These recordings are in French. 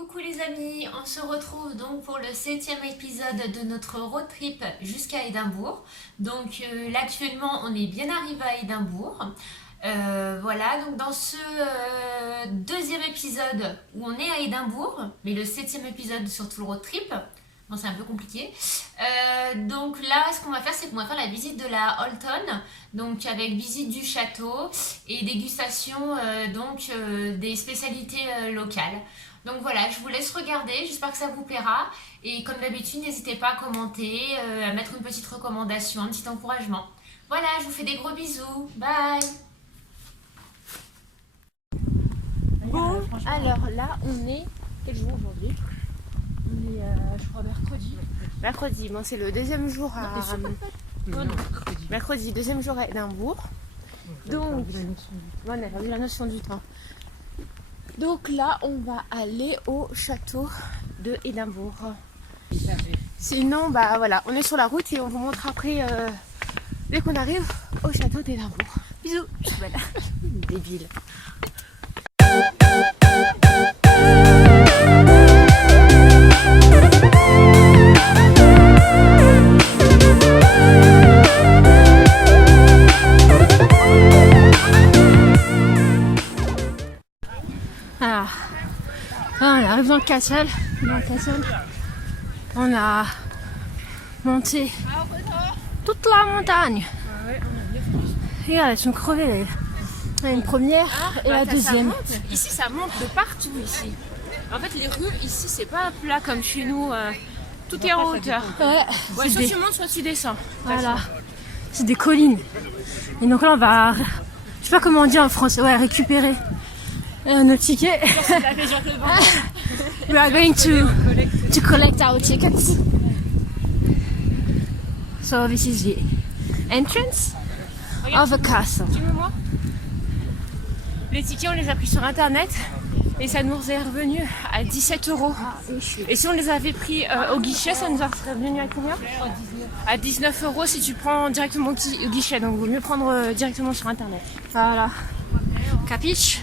Coucou les amis, on se retrouve donc pour le 7e épisode de notre road trip jusqu'à Édimbourg. Donc là actuellement on est bien arrivé à Édimbourg. Voilà, donc dans ce deuxième épisode où on est à Édimbourg, mais le 7e épisode sur tout le road trip, bon c'est un peu compliqué. Donc là ce qu'on va faire c'est qu'on va faire la visite de la Holton, donc avec visite du château et dégustation des spécialités locales. Donc voilà, je vous laisse regarder, j'espère que ça vous plaira. Et comme d'habitude, n'hésitez pas à commenter, à mettre une petite recommandation, un petit encouragement. Voilà, je vous fais des gros bisous. Bye. Bon, alors là, on est... Quel jour aujourd'hui? On est, je crois, mercredi. Mercredi, bon, c'est le deuxième jour à... Mercredi, deuxième jour à Édimbourg. Donc, on a perdu la notion du temps. Donc là, on va aller au château de Édimbourg. Sinon, bah voilà, on est sur la route et on vous montre après, dès qu'on arrive au château d'Édimbourg. Bisous. Voilà, débile. Alors, là, on arrive dans le castle. On a monté toute la montagne. Regarde, elles sont crevées. Il y a une première et la deuxième. Ici, ça monte de partout ici. En fait, les rues ici, c'est pas plat comme chez nous. Tout est en hauteur. Ouais, soit tu montes, soit tu descends. Voilà. C'est des collines. Et donc là, on va, je sais pas comment on dit en français, ouais, récupérer nos tickets. We are going to collect our tickets. So this is the entrance of a castle. Les tickets, on les a pris sur internet et ça nous est revenu à 17 €. Et si on les avait pris au guichet, ça nous serait revenu à combien? À 19 € si tu prends directement au guichet. Donc il vaut mieux prendre directement sur internet. Voilà. Capiche?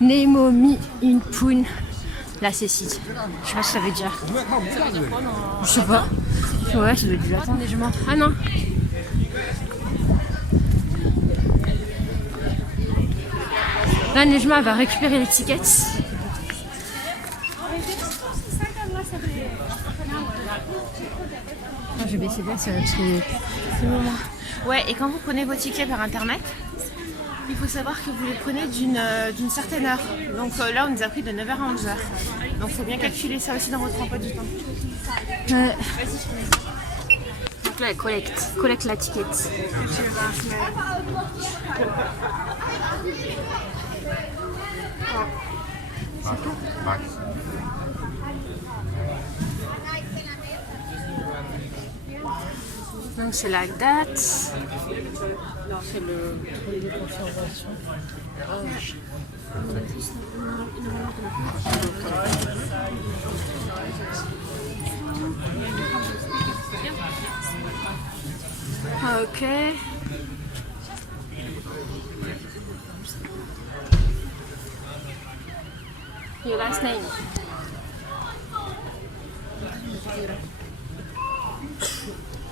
Nemo mi in pun la cécile. Je sais pas ce que ça veut dire. Je sais pas. Ouais, ça veut dire. Attendez, je m'en. Ah non. Là, Nejma va récupérer les tickets. Je vais baisser bien, c'est le moment. Ouais, et quand vous prenez vos tickets par internet, il faut savoir que vous les prenez d'une certaine heure. Donc là, on nous a pris de 9h à 11h. Donc il faut bien calculer ça aussi dans votre emploi du temps. Donc là, elle collecte la ticket. Donc c'est la date. C'est le truc de conservation. Ok. Your last name.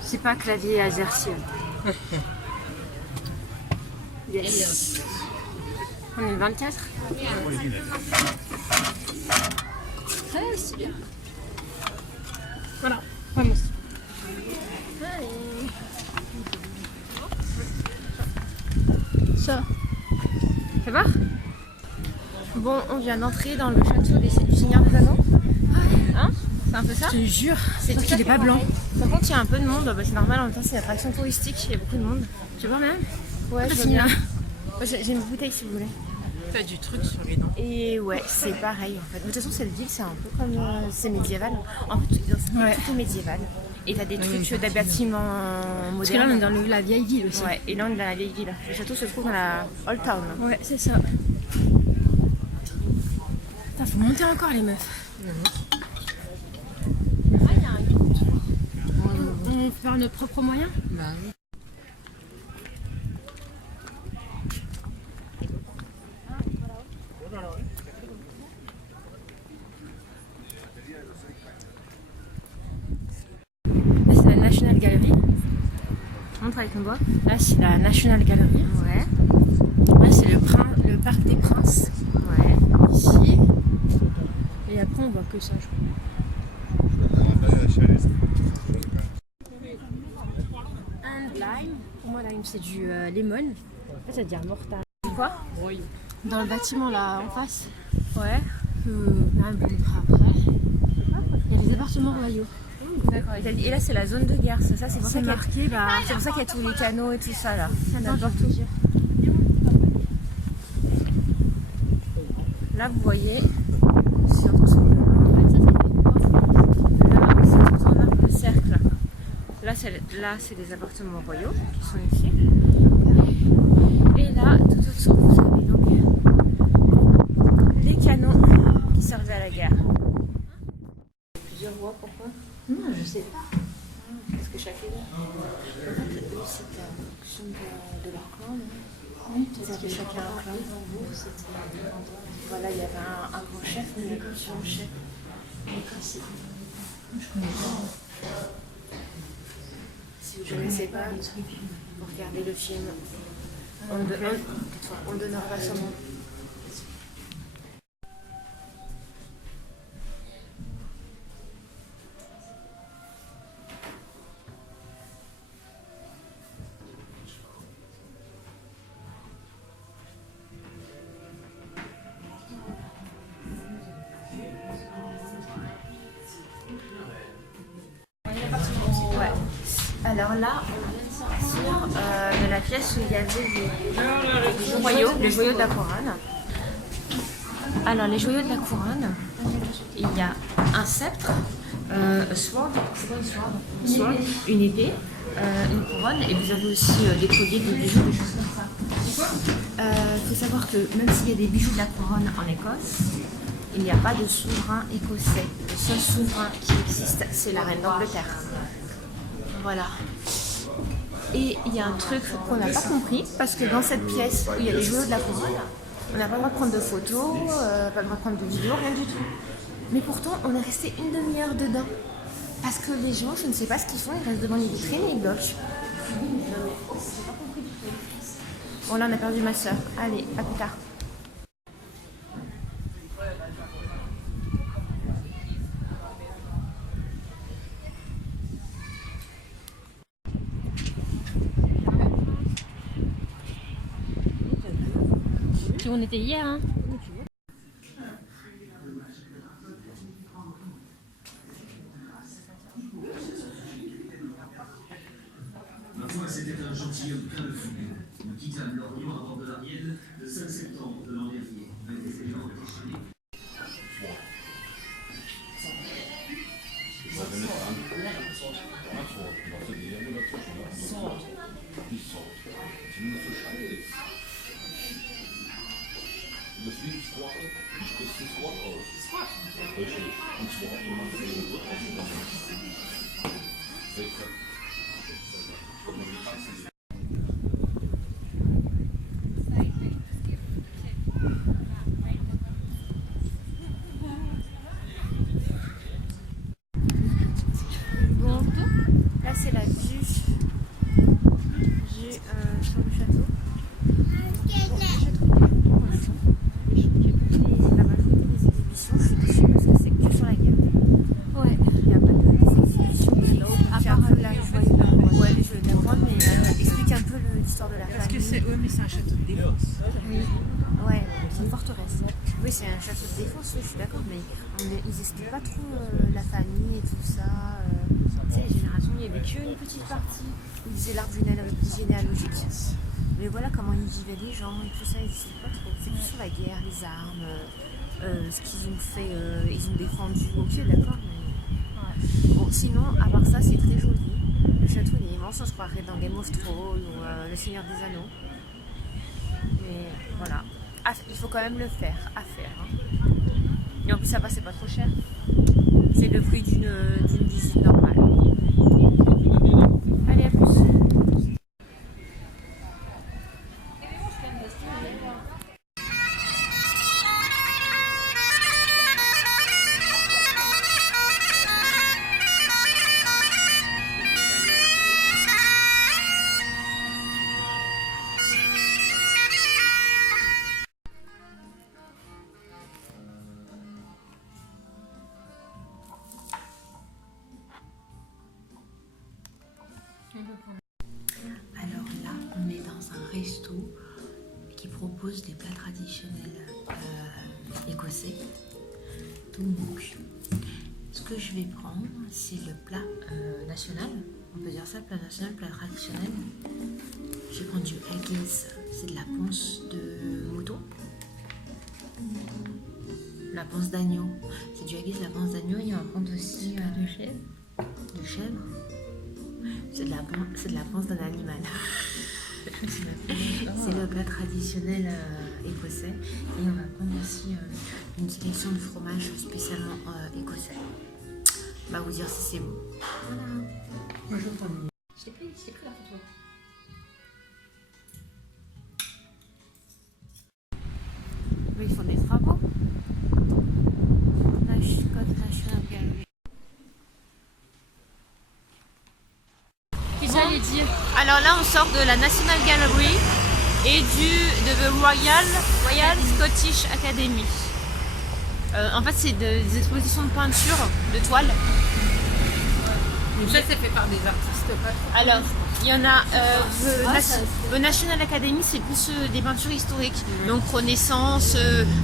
C'est pas clavier azertien. Yes. On est le 24. Ah, c'est bien. Voilà, vamos. Ça. Ça va? Bon, on vient d'entrer dans le château du Seigneur des Anneaux. Hein? C'est un peu ça? Je te jure, c'est tout qu'il est pas blanc. Par contre, il y a un peu de monde, bah, c'est normal, en même temps, c'est une attraction touristique, il y a beaucoup de monde. Tu vois même? Ouais, je veux bien. J'ai une bouteille si vous voulez. T'as du truc sur les dents. Et ouais, c'est pareil en fait. De toute façon, cette ville, c'est un peu comme. C'est médiéval. En fait, tout est médiéval. Et t'as des trucs des bâtiments modernes. Parce que là, on est dans la vieille ville aussi. Ouais, et là, on est dans la vieille ville. Le château se trouve dans la Old Town. Ouais, c'est ça. Putain, faut monter encore, les meufs. On peut faire notre propre moyen? Bah oui. fois avec moi. Là, c'est la National Gallery. Ouais. Là, c'est le Parc des Princes. Ouais. Ici. Et après, on voit que ça, je crois. And lime. Pour moi, lime, c'est du lemon. En fait, ça veut dire mortal. C'est quoi? Oui. Dans le bâtiment, là, en face. Ouais. Là, on montrera après. Il y a les appartements royaux. D'accord. Et là, c'est la zone de guerre. Ça, c'est pour ça C'est qu'il y a... marqué, bah... C'est pour ça qu'il y a tous les canaux et tout ça, là. Attends, je vais te dire. Là, vous voyez... C'est tout en arc de cercle. Là, c'est des appartements royaux qui sont ici. Et là, tout autour, vous avez donc les canons qui servaient à la guerre. Plusieurs voies, pourquoi? Non, je sais pas. Parce que chacun... En fait, eux, c'était en fonction de leur clan, non? Oui, peut-être que chacun a un clan. Voilà, il y avait un grand chef, mais il y avait plusieurs chefs. Je connais pas. Si vous ne connaissez pas, vous regardez le film. On le donnera sur mon... Ouais. Alors là, on vient de sortir de la pièce où il y avait les joyaux de la couronne. Alors, les joyaux de la couronne, il y a un sceptre, sword, c'est quoi une sword? Sword, une épée, une couronne, et vous avez aussi des colliers, des bijoux, des choses comme ça. Il faut savoir que même s'il y a des bijoux de la couronne en Écosse, il n'y a pas de souverain écossais. Le seul souverain qui existe, c'est la reine d'Angleterre. Voilà. Et il y a un truc qu'on n'a pas compris, parce que dans cette pièce où il y a les joyaux de la couronne, on n'a pas le droit de prendre de photos, pas le droit de prendre de vidéos, rien du tout. Mais pourtant, on est resté une demi-heure dedans. Parce que les gens, je ne sais pas ce qu'ils font, ils restent devant les vitrines et ils bloquent. Bon, là, on a perdu ma soeur. Allez, à plus tard. On était hier, hein. Ma foi, c'était un gentilhomme plein de fougue. Nous quittâmes l'Orient à bord de l'Ariel le 5 septembre de l'an dernier, avec des éléments déchaînés. Bon, là c'est la vue sur le château. La majorité des exhibitions, je suis dessus parce que c'est que sur la guerre. Ouais. Il n'y a pas d'exhibition qui à part la joie de la couronne. Ouais, les joyaux de la couronne, mais explique un peu l'histoire de la Parce que famille. mais c'est un château de défense. Oui, ouais, c'est une forteresse. Oui, c'est un château de défense, oui, je suis d'accord, mais ils expliquent pas trop la famille et tout ça. Tu sais, les générations, il n'y avait qu'une petite partie où ils disaient l'arbre généalogique. Mais voilà comment ils vivaient les gens et tout ça, ils expliquent pas trop. C'est plus sur la guerre, les armes, ce qu'ils ont fait, ils ont défendu. Ok, d'accord, mais... Bon, sinon, à part ça, c'est très joli. Le château, il est immense, on se croirait dans Game of Thrones ou Le Seigneur des Anneaux. Mais voilà. Ah, il faut quand même le faire, à faire. Hein. Et en plus, ça va, c'est pas trop cher. C'est le prix d'une visite normale. Allez, à plus. resto qui propose des plats traditionnels écossais. Donc, ce que je vais prendre, c'est le plat national. On peut dire ça, plat national, plat traditionnel. Je vais prendre du haggis, c'est de la panse de mouton. La panse d'agneau, c'est du haggis, la panse d'agneau. Il y a un prendre aussi de chèvre. De chèvre. C'est de la panse d'un animal. C'est le plat traditionnel écossais. Et on va prendre aussi une sélection de fromages spécialement écossais. On va vous dire si c'est bon. Voilà. Bonjour Tony. Je t'ai pris la photo. Oui, ils font des travaux. National Gallery. Qu'est-ce que j'allais dire? Alors là, on sort de la National Gallery et de Royal Scottish Academy. En fait, c'est des expositions de peinture, de toile. Donc ça, c'est fait par des artistes pas trop. Alors, il y en a. Le National Academy, c'est plus des peintures historiques. Donc, Renaissance,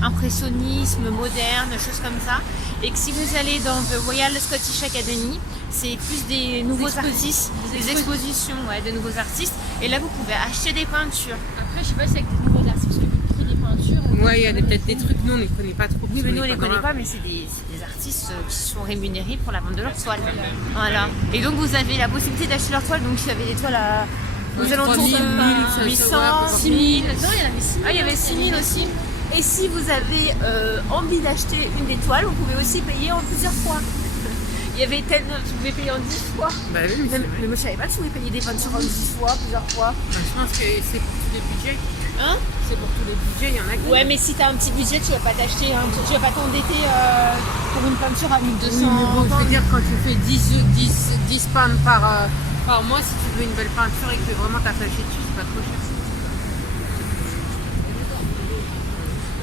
impressionnisme, moderne, choses comme ça. Et que si vous allez dans The Royal Scottish Academy, c'est plus des nouveaux artistes, des expositions de nouveaux artistes. Et là, vous pouvez acheter des peintures. Après, je sais pas si avec des nouveaux artistes, parce que le prix des peintures. Ouais, il y a peut-être des trucs, nous on les connaît pas trop. Oui, mais nous on les connaît pas, mais c'est des artistes qui sont rémunérés pour la vente de leurs toiles. Voilà. Et donc vous avez la possibilité d'acheter leurs toiles. Donc il y avait des toiles aux alentours de 800, 6000. Non, il y en avait 6000. Ah, il y avait 6000 aussi. Et si vous avez envie d'acheter une des toiles, vous pouvez aussi payer en plusieurs fois. Il y avait tellement, vous pouvez payer en 10 fois. Bah oui, Mais moi je savais pas que vous pouvez payer des peintures en 10 fois, plusieurs fois. je pense que c'est pour tous les budgets. Hein? C'est pour tous les budgets, il y en a qui. Ouais, mais si t'as un petit budget, tu vas pas t'acheter, tu vas pas t'endetter pour une peinture à 1200. Oui, mais bon, je veux dire, quand tu fais 10 pounds par mois, si tu veux une belle peinture et que vraiment t'as flashé dessus, c'est pas trop cher.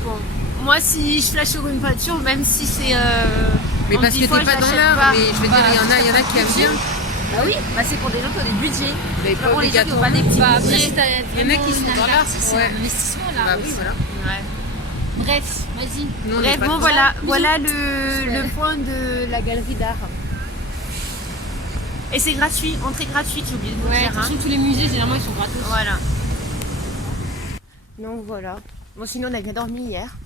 Bon, moi si je flash sur une peinture, même si c'est. Mais en parce 10 que fois, t'es pas je dans l'achète l'heure, pas. mais je veux dire, il y en a qui aiment bien. Bah oui, bah c'est pour des gens qui ont des budgets. Mais pas Pour les gens qui ont obligatoirement. pas des petits Bah, après, budgets. si t'as Il y en a qui sont dans l'art, c'est ouais. un investissement là. Bah oui, voilà. Ouais. Bref, vas-y. Nous, on Bref, est pas bon trop- voilà le point de la galerie d'art. Et c'est gratuit, entrée gratuite, j'ai oublié de vous Ouais, dire. Hein. attention, tous les musées, généralement, ils sont gratos. Voilà. Donc voilà. Bon, sinon on a bien dormi hier.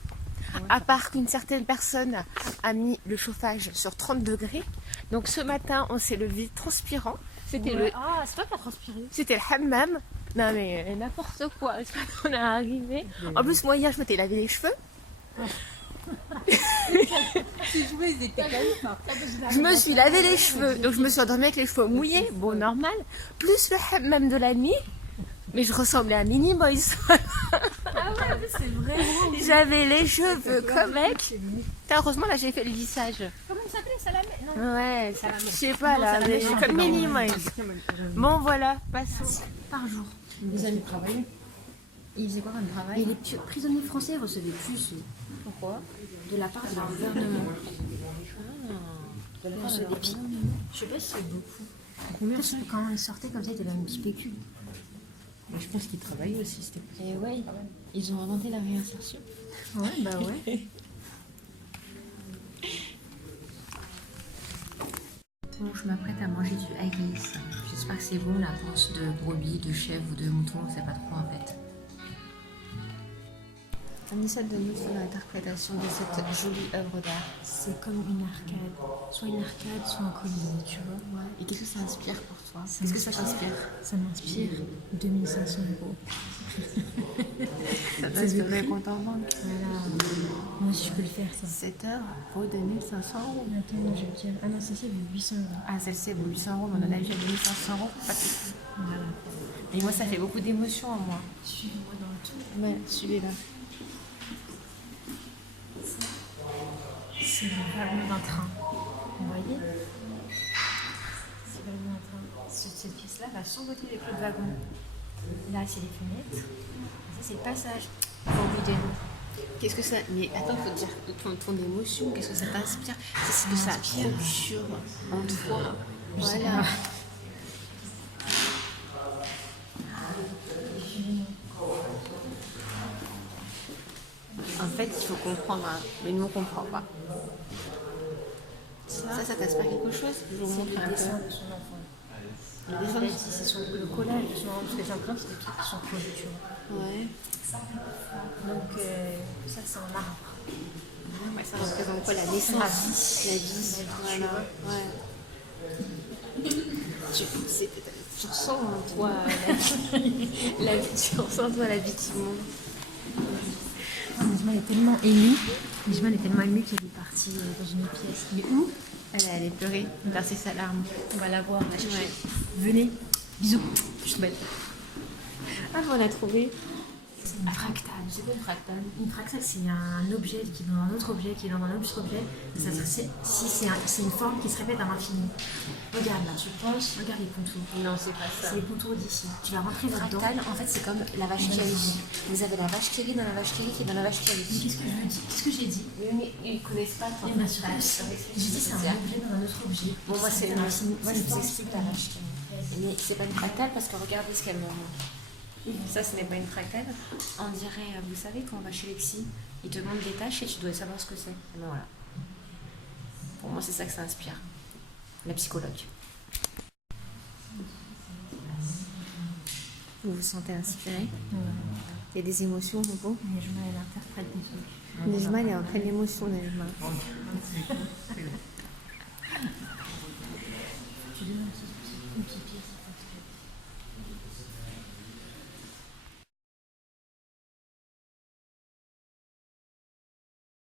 À part qu'une certaine personne a mis le chauffage sur 30 degrés. Donc ce matin, on s'est levé transpirant. C'était le Ah, c'est toi qui as transpiré. C'était le hammam. Non mais n'importe quoi. On est arrivé. En plus, moi hier, je m'étais lavé les cheveux. Je me suis lavé les cheveux. Donc je me suis endormie avec les cheveux mouillés. Bon, normal. Plus le hammam de la nuit. Mais je ressemblais à Mini Boys. Ah ouais, c'est vrai. J'avais les cheveux comme mec. Putain, heureusement là j'ai fait le lissage. Comment ça s'appelait Salamé? Non. Ouais, je sais pas là, mais je suis comme Mini Boys. Bon voilà, passons. Par jour. Des amis travaillaient. Ils faisaient quoi comme travail? Et les prisonniers français recevaient plus. Pourquoi? De la part de leur gouvernement. De la Ils part de recevaient leur des pieds. Je sais pas si c'est beaucoup. Combien quand ils sortaient comme ça, ils étaient dans une petite pécule. Mais je pense qu'ils travaillaient aussi, c'était Et ouais, ils ont inventé la réinsertion. Ouais, bah ouais. Bon, je m'apprête à manger du haggis. J'espère que c'est bon, la panse de brebis, de chèvre ou de mouton, on sait pas trop en fait. Anissa donne son interprétation de cette jolie œuvre d'art. C'est comme une arcade. Soit une arcade, soit un collier, tu vois. Et qu'est-ce que ça inspire pour toi? Qu'est-ce que ça t'inspire? Ça m'inspire 2500 €. Ça t'inspire des comptes en banque. Voilà. Moi aussi, je peux le faire, ça. 7 heures vaut 2500 €. Attends, je vais te dire. Ah non, celle-ci, elle vaut 800 €. Ah, celle-ci elle vaut 800 €, mais on en a déjà 2500 €. Pas de soucis. Voilà. Et moi, ça fait beaucoup d'émotions en moi. Suivez-moi dans le tout. Ouais, suivez-la. C'est le wagon d'un train. Vous voyez? C'est le wagon d'un train. Cette pièce-là va survoler les clous de wagon. Là, c'est les fenêtres. Et ça, c'est le passage. Forbidden. Qu'est-ce que ça. Mais attends, faut dire ton émotion, qu'est-ce que ça t'inspire? C'est ce que ça procure en toi. Voilà. En fait, il faut comprendre, hein, mais nous on comprend pas. Ça t'inspire quelque chose? Je vous montre un peu. de son enfant. Le dessin Il a dit, c'est le collage de son enfant, parce que j'ai l'impression que c'est des trucs qui sont collés, tu vois. Ouais. Donc, ça, c'est en marbre. Ouais, ça représente quoi? La naissance? La vie. Voilà. Ouais. Tu ressens en toi la vie, tu ressens en toi la vie qui monte. Najma est tellement émue. Najma est tellement émue qu'elle est partie dans une autre pièce. Mais où? Elle est allée pleurer, verser sa larme. On va la voir, on va chercher. Ouais. Venez, bisous. Je te belle. Ah, on l'a trouvé. C'est une fractale. C'est quoi une fractale? Une fractale, c'est un objet qui est dans un autre objet, qui est dans un autre objet. Et ça, c'est une forme qui se répète à l'infini. Regarde là, tu penses, regarde les contours. Non, c'est pas ça. C'est les contours d'ici. Tu vas rentrer là-dedans. Fractal, en fait, c'est comme la vache qui rit. Vous avez la vache qui rit dans la vache qui rit qui est dans la vache qui Mais rit. qu'est-ce que je veux dire? Qu'est-ce que j'ai dit? Mais ils connaissent pas. Eh bien sûr que si. J'ai dit c'est un objet dans un autre objet. Bon, moi, c'est un infini. moi, je vous explique la vache qui rit. Mais c'est pas une fractale parce que regardez ce qu'elle me montre. Ça, ce n'est pas une fractale. On dirait, vous savez, quand on va chez Lexi, ils te montrent des tâches et tu dois savoir ce que c'est. Et ben voilà. Pour moi, c'est ça que ça inspire. La psychologue. Vous vous sentez inspiré? Il y a des émotions, vous? Najma, elle interprète des trucs. Najma, elle est en pleine émotion, Najma. Tu donnes une petite pièce.